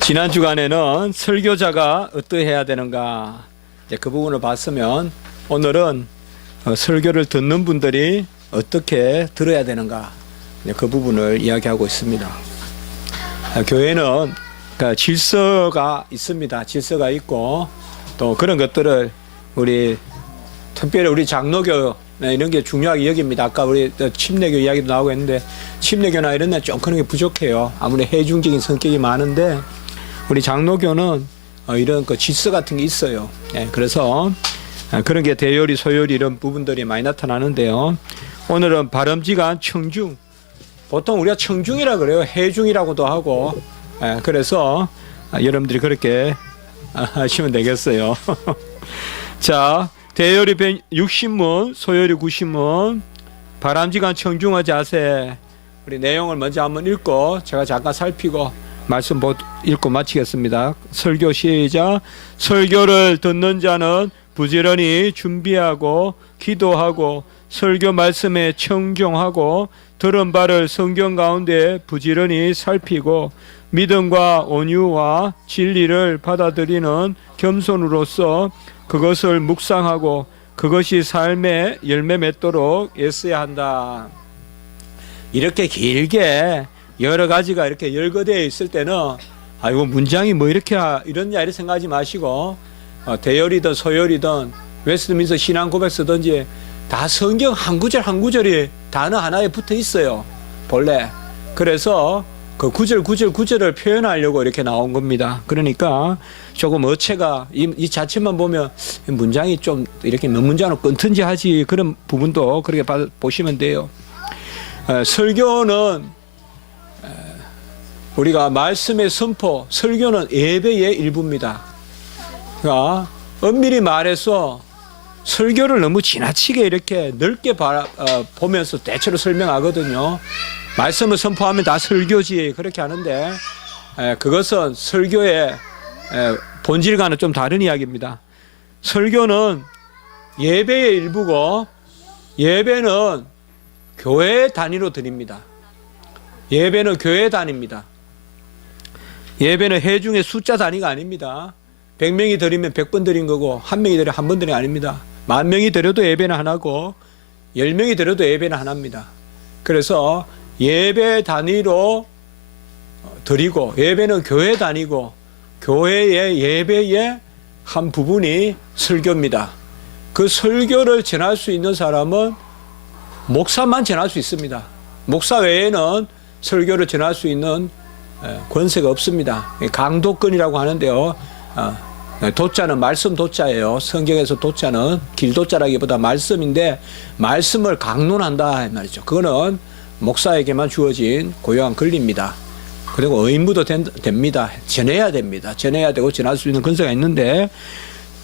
지난 주간에는 설교자가 어떠해야 되는가 그 부분을 봤으면 오늘은 설교를 듣는 분들이 어떻게 들어야 되는가 그 부분을 이야기하고 있습니다. 교회는 질서가 있습니다. 질서가 있고 또 그런 것들을 특별히 우리 장로교 이런 게 중요하게 여깁니다. 아까 우리 침례교 이야기도 나오고 했는데 침례교나 이런 데 좀 그런 게 부족해요. 아무리 해중적인 성격이 많은데 우리 장로교는 이런 질서 같은 게 있어요. 그래서 그런 게 대요리, 소요리 이런 부분들이 많이 나타나는데요. 오늘은 발음지간 청중. 보통 우리가 청중이라 그래요. 해중이라고도 하고. 그래서 여러분들이 그렇게 하시면 되겠어요. 자, 대요리 60문, 소요리 90문, 바람직한 청중의 자세. 우리 내용을 먼저 한번 읽고 제가 잠깐 살피고 말씀 읽고 마치겠습니다. 설교 시작. 설교를 듣는 자는 부지런히 준비하고 기도하고 설교 말씀에 청종하고 들은 바를 성경 가운데 부지런히 살피고 믿음과 온유와 진리를 받아들이는 겸손으로서 그것을 묵상하고 그것이 삶의 열매 맺도록 애써야 한다. 이렇게 길게 여러 가지가 이렇게 열거되어 있을 때는 아이고 문장이 뭐 이렇게 이러냐 이렇게 생각하지 마시고 대열이든 소열이든 웨스트민스터 신앙 고백 쓰든지 다 성경 한 구절 한 구절이 단어 하나에 붙어 있어요. 본래. 그래서 그 구절을 표현하려고 이렇게 나온 겁니다. 그러니까 조금 어체가 이 자체만 보면 문장이 좀 이렇게 몇 문장으로 끊든지 하지 그런 부분도 그렇게 보시면 돼요. 설교는 우리가 말씀의 선포, 설교는 예배의 일부입니다. 그러니까 엄밀히 말해서 설교를 너무 지나치게 이렇게 넓게 보면서 대체로 설명하거든요. 말씀을 선포하면 다 설교지 그렇게 하는데 그것은 설교의 본질과는 좀 다른 이야기입니다. 설교는 예배의 일부고 예배는 교회 단위로 드립니다. 예배는 교회 단위입니다. 예배는 회중의 숫자 단위가 아닙니다. 100명이 드리면 100번 드린 거고 1명이 드리면 1번 드린 게 아닙니다. 10,000명이 드려도 예배는 하나고 10명이 드려도 예배는 하나입니다. 그래서 예배 단위로 드리고 예배는 교회 단위고 교회의 예배의 한 부분이 설교입니다. 그 설교를 전할 수 있는 사람은 목사만 전할 수 있습니다. 목사 외에는 설교를 전할 수 있는 권세가 없습니다. 강도권이라고 하는데요. 도자는 말씀 도자예요. 성경에서 도자는 길도자라기보다 말씀인데 말씀을 강론한다 말이죠. 그거는 목사에게만 주어진 고유한 권리입니다. 그리고 의무도 됩니다. 전해야 됩니다. 전해야 되고 전할 수 있는 권세가 있는데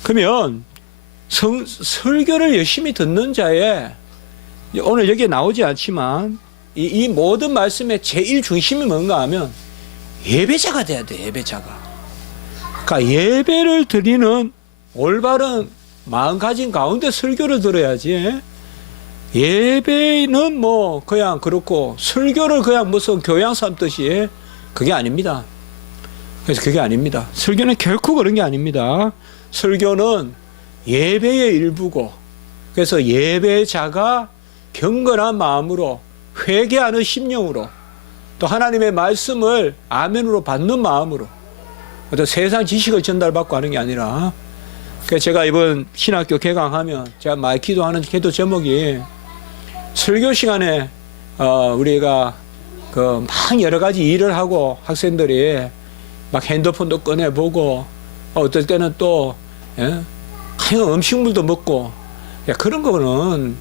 그러면 설교를 열심히 듣는 자의 오늘 여기에 나오지 않지만 이 모든 말씀의 제일 중심이 뭔가 하면 예배자가 돼야 돼. 예배자가. 그러니까 예배를 드리는 올바른 마음가짐 가운데 설교를 들어야지. 예배는 뭐 그냥 그렇고 설교를 그냥 무슨 교양 삼듯이 그게 아닙니다. 그래서 그게 아닙니다. 설교는 결코 그런 게 아닙니다. 설교는 예배의 일부고 그래서 예배자가 경건한 마음으로 회개하는 심령으로 또 하나님의 말씀을 아멘으로 받는 마음으로 어떤 세상 지식을 전달받고 하는 게 아니라 그래서 제가 이번 신학교 개강하면 제가 많이 기도하는 기도 제목이 설교 시간에 우리가 막 여러 가지 일을 하고 학생들이 막 핸드폰도 꺼내보고 어떨 때는 또 음식물도 먹고 그런 거는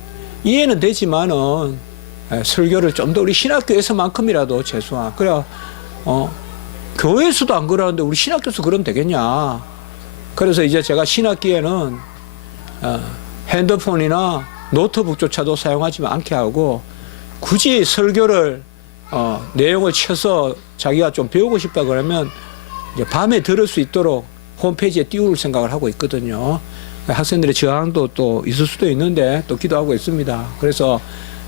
이해는 되지만은 설교를 좀 더 우리 신학교에서만큼이라도 최소한 그래 교회에서도 안 그러는데 우리 신학교에서 그러면 되겠냐. 그래서 이제 제가 신학기에는 핸드폰이나 노트북조차도 사용하지 않게 하고 굳이 설교를 내용을 쳐서 자기가 좀 배우고 싶다 그러면 이제 밤에 들을 수 있도록 홈페이지에 띄울 생각을 하고 있거든요. 학생들의 저항도 또 있을 수도 있는데 또 기도하고 있습니다. 그래서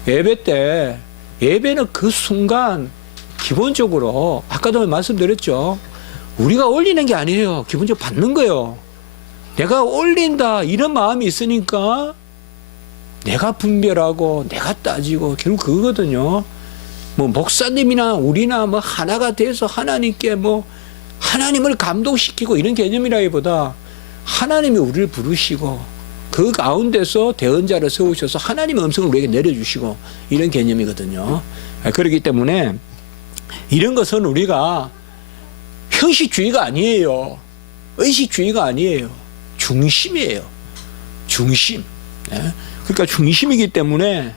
예배 때 예배는 그 순간 기본적으로 아까도 말씀드렸죠. 우리가 올리는 게 아니에요. 기본적으로 받는 거예요. 내가 올린다 이런 마음이 있으니까 내가 분별하고 내가 따지고 결국 그거거든요. 뭐 목사님이나 우리나 뭐 하나가 돼서 하나님께 뭐 하나님을 감동시키고 이런 개념이라기보다 하나님이 우리를 부르시고 그 가운데서 대언자를 세우셔서 하나님의 음성을 우리에게 내려주시고 이런 개념이거든요. 그렇기 때문에 이런 것은 우리가 형식주의가 아니에요. 의식주의가 아니에요. 중심이에요. 중심. 그러니까 중심이기 때문에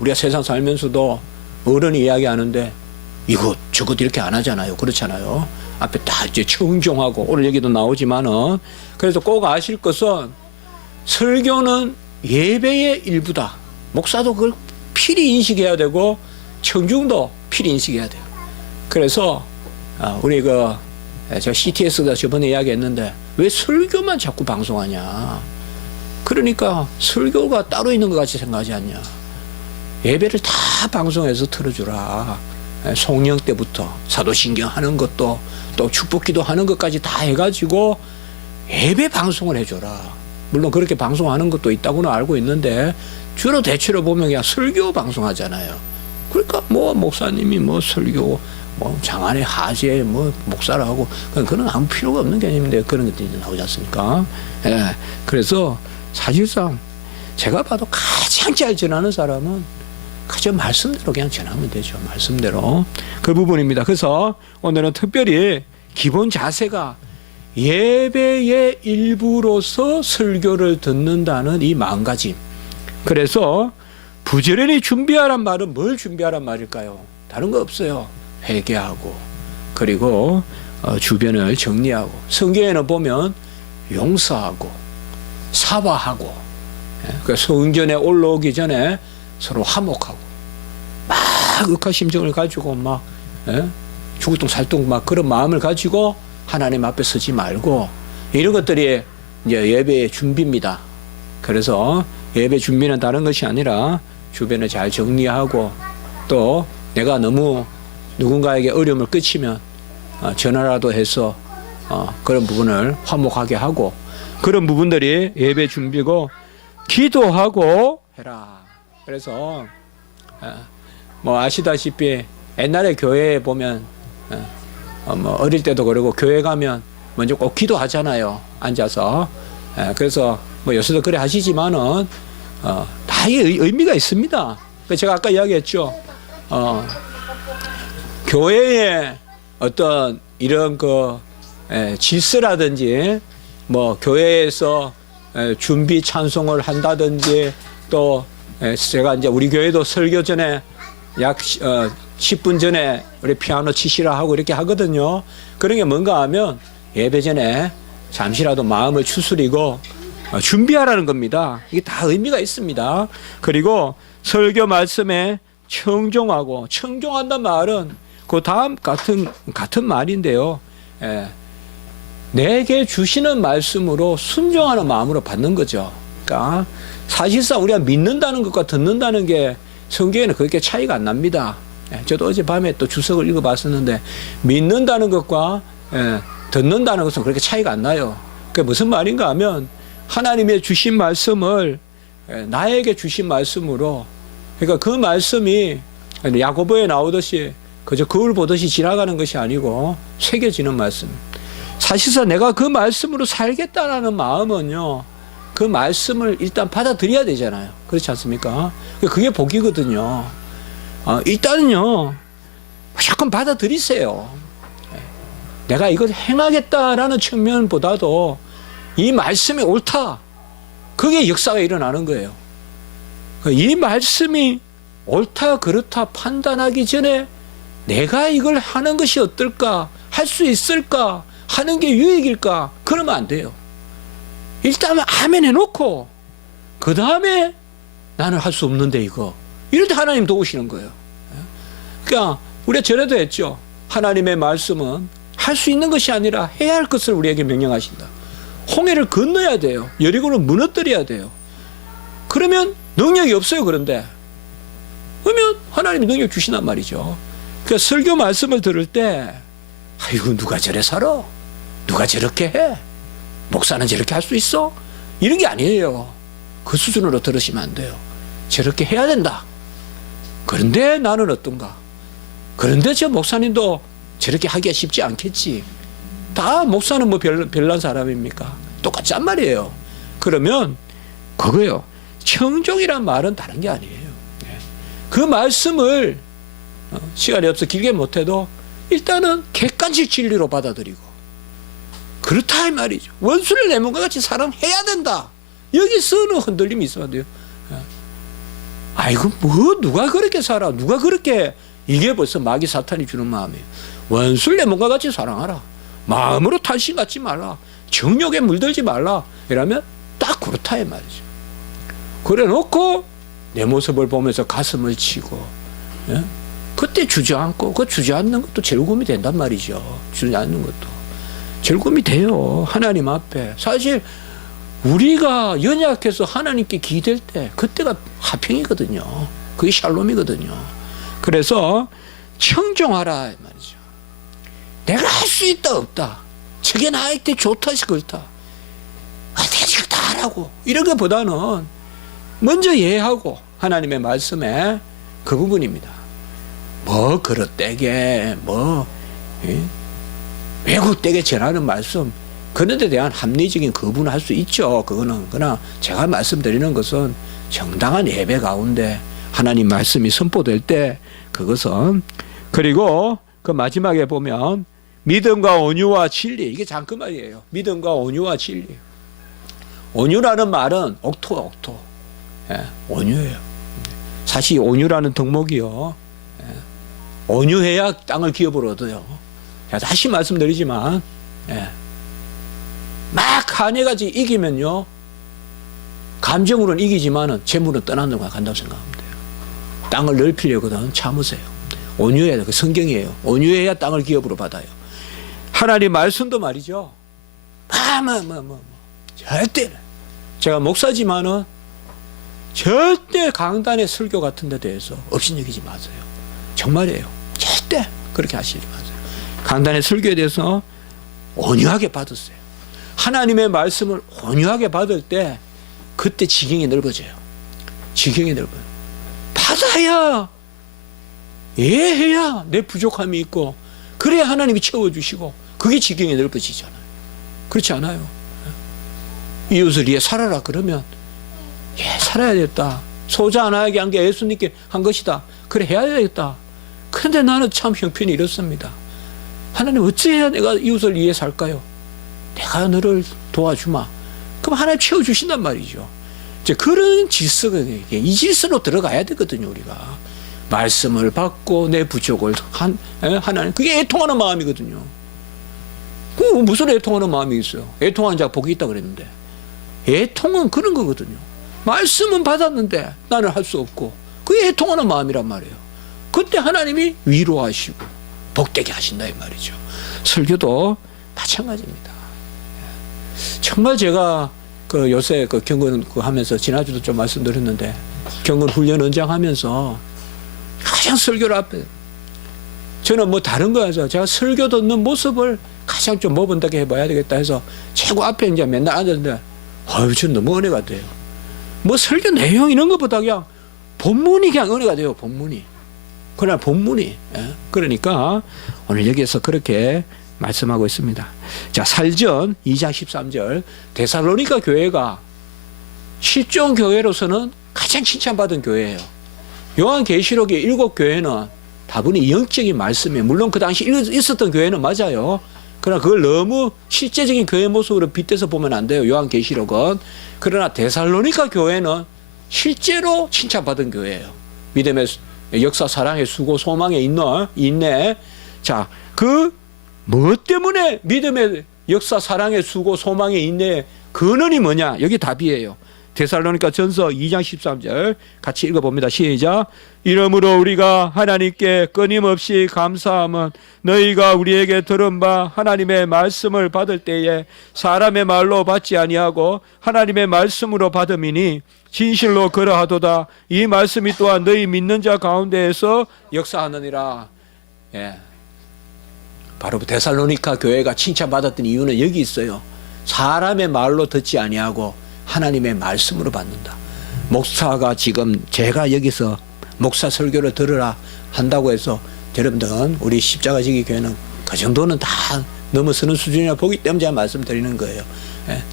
우리가 세상 살면서도 어른이 이야기하는데 이것 저것 이렇게 안 하잖아요. 그렇잖아요. 앞에 다 이제 청종하고 오늘 얘기도 나오지만은 그래서 꼭 아실 것은 설교는 예배의 일부다. 목사도 그걸 필히 인식해야 되고 청중도 필히 인식해야 돼요. 그래서 우리 제가 CTS가 저번에 이야기했는데 왜 설교만 자꾸 방송하냐. 그러니까 설교가 따로 있는 것 같이 생각하지 않냐. 예배를 다 방송해서 틀어주라. 송영 때부터 사도신경 하는 것도 또 축복기도 하는 것까지 다 해가지고 예배 방송을 해줘라. 물론 그렇게 방송하는 것도 있다고는 알고 있는데 주로 대체로 보면 그냥 설교 방송하잖아요. 그러니까 뭐 목사님이 뭐 설교 뭐 장안의 하재 뭐 목사라고 그건 아무 필요가 없는 개념인데 그런 것들이 나오지 않습니까? 예. 그래서 사실상 제가 봐도 가장 잘 전하는 사람은 그저 말씀대로 그냥 전하면 되죠. 말씀대로. 그 부분입니다. 그래서 오늘은 특별히 기본 자세가 예배의 일부로서 설교를 듣는다는 이 마음가짐. 그래서 부지런히 준비하란 말은 뭘 준비하란 말일까요? 다른 거 없어요. 회개하고 그리고 주변을 정리하고 성경에는 보면 용서하고 사과하고 그러니까 성전에 올라오기 전에 서로 화목하고 막 억하심정을 가지고 막 죽을똥 살똥 막 그런 마음을 가지고 하나님 앞에 서지 말고 이런 것들이 이제 예배의 준비입니다. 그래서 예배 준비는 다른 것이 아니라 주변을 잘 정리하고 또 내가 너무 누군가에게 어려움을 끼치면 전화라도 해서 그런 부분을 화목하게 하고 그런 부분들이 예배 준비고 기도하고 해라. 그래서 뭐 아시다시피 옛날에 교회에 보면 뭐 어릴 때도 그러고 교회 가면 먼저 꼭 기도하잖아요. 앉아서. 그래서 뭐 요새도 그래 하시지만은 다 의미가 있습니다. 제가 아까 이야기했죠. 교회에 어떤 이런 질서라든지 뭐 교회에서 준비 찬송을 한다든지 또 제가 이제 우리 교회도 설교 전에 약 10분 전에 우리 피아노 치시라 하고 이렇게 하거든요. 그런 게 뭔가 하면 예배 전에 잠시라도 마음을 추스리고 준비하라는 겁니다. 이게 다 의미가 있습니다. 그리고 설교 말씀에 청종하고 청종한다는 말은 그 다음 같은 말인데요. 내게 주시는 말씀으로 순종하는 마음으로 받는 거죠. 그러니까 사실상 우리가 믿는다는 것과 듣는다는 게 성경에는 그렇게 차이가 안 납니다. 저도 어젯밤에 또 주석을 읽어봤었는데 믿는다는 것과 듣는다는 것은 그렇게 차이가 안 나요. 그게 무슨 말인가 하면 하나님의 주신 말씀을 나에게 주신 말씀으로 그러니까 그 말씀이 야고보에 나오듯이 그저 거울 보듯이 지나가는 것이 아니고 새겨지는 말씀. 사실상 내가 그 말씀으로 살겠다라는 마음은요. 그 말씀을 일단 받아들여야 되잖아요. 그렇지 않습니까? 그게 복이거든요. 일단은요. 무조건 받아들이세요. 내가 이걸 행하겠다라는 측면보다도 이 말씀이 옳다. 그게 역사가 일어나는 거예요. 이 말씀이 옳다 그렇다 판단하기 전에 내가 이걸 하는 것이 어떨까? 할 수 있을까? 하는 게 유익일까? 그러면 안 돼요. 일단 아멘 해놓고 그 다음에 나는 할 수 없는데 이거. 이럴 때 하나님 도우시는 거예요. 그러니까 우리가 전에도 했죠. 하나님의 말씀은 할 수 있는 것이 아니라 해야 할 것을 우리에게 명령하신다. 홍해를 건너야 돼요. 여리고를 무너뜨려야 돼요. 그러면 능력이 없어요. 그런데 그러면 하나님이 능력 주시단 말이죠. 그러니까 설교 말씀을 들을 때 아이고 누가 저래 살아? 누가 저렇게 해? 목사는 저렇게 할 수 있어? 이런 게 아니에요. 그 수준으로 들으시면 안 돼요. 저렇게 해야 된다. 그런데 나는 어떤가? 그런데 저 목사님도 저렇게 하기가 쉽지 않겠지. 다 목사는 뭐 별난 사람입니까? 똑같단 말이에요. 그러면 그거요. 청종이란 말은 다른 게 아니에요. 그 말씀을 시간이 없어 길게 못해도 일단은 객관식 진리로 받아들이고 그렇다 이 말이죠. 원수를 내 몸과 같이 사랑해야 된다. 여기서는 흔들림이 있어야 돼요. 아이고 뭐 누가 그렇게 살아? 누가 그렇게 이게 벌써 마귀 사탄이 주는 마음이에요. 원수를 내 몸과 같이 사랑하라. 마음으로 탈신 갖지 말라. 정욕에 물들지 말라. 이러면 딱 그렇다 이 말이죠. 그래 놓고 내 모습을 보면서 가슴을 치고 그때 주저앉고 그 주저앉는 것도 즐거움이 된단 말이죠. 주저앉는 것도 즐거움이 돼요. 하나님 앞에. 사실 우리가 연약해서 하나님께 기댈 때 그때가 화평이거든요. 그게 샬롬이거든요. 그래서 청종하라 이 말이죠. 내가 할 수 있다 없다. 저게 나에게 좋다 싫다. 어떻게 지금 다 하라고. 이런 것보다는 먼저 예하고 하나님의 말씀에 그 부분입니다. 뭐 그릇되게 뭐 외국되게 전하는 말씀 그런 데 대한 합리적인 거부는 할 수 있죠. 그거는. 그러나 제가 말씀드리는 것은 정당한 예배 가운데 하나님 말씀이 선포될 때 그것은 그리고 그 마지막에 보면 믿음과 온유와 진리 이게 잠깐만이에요. 믿음과 온유와 진리. 온유라는 말은 옥토. 온유예요. 사실 온유라는 덕목이요. 온유해야 땅을 기업으로 얻어요. 제가 다시 말씀드리지만 막 한해가지 이기면요. 감정으로는 이기지만은 재물은 떠나는 거 간다고 생각하면 돼요. 땅을 넓히려거든 참으세요. 온유해야 돼. 그 성경이에요. 온유해야 땅을 기업으로 받아요. 하나님 말씀도 말이죠. 절대 제가 목사지만은 절대 강단의 설교 같은 데 대해서 업신여기지 마세요. 정말이에요. 절대 그렇게 하시지 마세요. 강단의 설교에 대해서 온유하게 받으세요. 하나님의 말씀을 온유하게 받을 때 그때 지경이 넓어져요. 지경이 넓어요. 받아야 이해해야 내 부족함이 있고 그래야 하나님이 채워주시고 그게 지경이 넓어지잖아요. 그렇지 않아요? 이웃을 위해 살아라 그러면 살아야겠다. 소자 하나에게 한 게 예수님께 한 것이다. 그래 해야 되겠다. 그런데 나는 참 형편이 이렇습니다. 하나님 어찌해야 내가 이웃을 위해 살까요? 내가 너를 도와주마. 그럼 하나님 채워주신단 말이죠. 이제 그런 질서가 이 질서로 들어가야 되거든요. 우리가 말씀을 받고 내 부족을 하나님 그게 애통하는 마음이거든요. 그 무슨 애통하는 마음이 있어요? 애통하는 자가 복이 있다 그랬는데 애통은 그런 거거든요. 말씀은 받았는데 나는 할 수 없고 그게 애통하는 마음이란 말이에요. 그때 하나님이 위로하시고 복되게 하신다 이 말이죠. 설교도 마찬가지입니다. 정말 제가 그 요새 그 경건 하면서 지난주도 좀 말씀드렸는데 경건 훈련 연장하면서 가장 설교를 앞에 저는 뭐 다른 거 해서 제가 설교 듣는 모습을 가장 좀 모범되게 해봐야 되겠다 해서 최고 앞에 이제 맨날 앉았는데 아유 전 너무 은혜가 돼요. 뭐 설교 내용 이런 것보다 그냥 본문이 그냥 은혜가 돼요. 본문이. 그날 본문이. 그러니까 오늘 여기에서 그렇게 말씀하고 있습니다. 자, 살전 2장 13절 데살로니가 교회가 실종 교회로서는 가장 칭찬받은 교회예요. 요한계시록의 7교회는 다분히 영적인 말씀이에요. 물론 그 당시 있었던 교회는 맞아요. 그러나 그걸 너무 실제적인 교회 모습으로 빗대서 보면 안 돼요. 요한계시록은. 그러나 데살로니가 교회는 실제로 칭찬받은 교회예요. 믿음의 역사, 사랑의 수고, 소망의 인내. 자, 그 무엇 때문에 믿음의 역사, 사랑의 수고, 소망의 인내의 근원이 뭐냐? 여기 답이에요. 데살로니가 전서 2장 13절 같이 읽어봅니다. 시작. 이러므로 우리가 하나님께 끊임없이 감사함은 너희가 우리에게 들은 바 하나님의 말씀을 받을 때에 사람의 말로 받지 아니하고 하나님의 말씀으로 받음이니 진실로 그러하도다. 이 말씀이 또한 너희 믿는 자 가운데에서 역사하느니라. 바로 데살로니가 교회가 칭찬받았던 이유는 여기 있어요. 사람의 말로 듣지 아니하고 하나님의 말씀으로 받는다. 목사가 지금 제가 여기서 목사 설교를 들으라 한다고 해서 여러분들은 우리 십자가지기 교회는 그 정도는 다 넘어서는 수준이라 보기 때문에 제가 말씀드리는 거예요.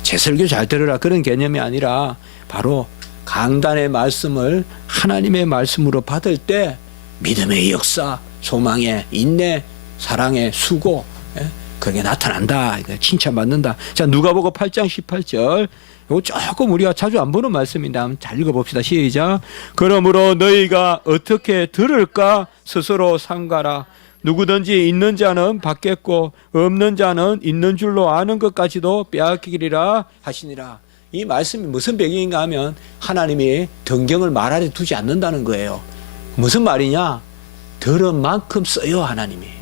제 설교 잘 들으라 그런 개념이 아니라 바로 강단의 말씀을 하나님의 말씀으로 받을 때 믿음의 역사, 소망의 인내, 사랑의 수고 그게 나타난다. 칭찬받는다. 자, 누가복음 8장 18절. 이거 조금 우리가 자주 안 보는 말씀인데 한번 잘 읽어봅시다. 시작. 그러므로 너희가 어떻게 들을까 스스로 삼가라. 누구든지 있는 자는 받겠고 없는 자는 있는 줄로 아는 것까지도 빼앗기리라 하시니라. 이 말씀이 무슨 배경인가 하면 하나님이 등경을 말 아래 두지 않는다는 거예요. 무슨 말이냐? 들은 만큼 써요, 하나님이.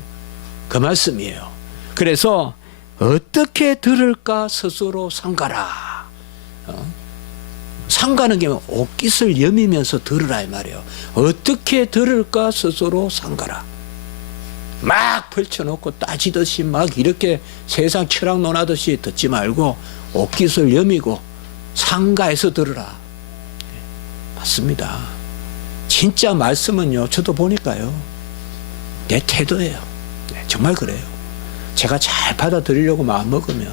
그 말씀이에요. 그래서 어떻게 들을까 스스로 삼가라. 삼가는 게 옷깃을 여미면서 들으라 이 말이에요. 어떻게 들을까 스스로 삼가라. 막 펼쳐놓고 따지듯이 막 이렇게 세상 철학 논하듯이 듣지 말고 옷깃을 여미고 상가해서 들으라. 맞습니다. 진짜 말씀은요, 저도 보니까요, 내 태도예요. 정말 그래요. 제가 잘 받아들이려고 마음먹으면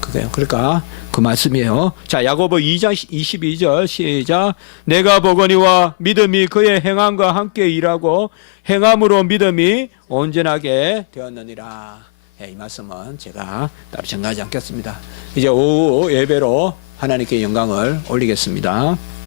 그게요. 그러니까 그 말씀이에요. 자, 야고보 2장 22절 시작. 내가 보거니와 믿음이 그의 행함과 함께 일하고 행함으로 믿음이 온전하게 되었느니라. 이 말씀은 제가 따로 전가하지 않겠습니다. 이제 오후 예배로 하나님께 영광을 올리겠습니다.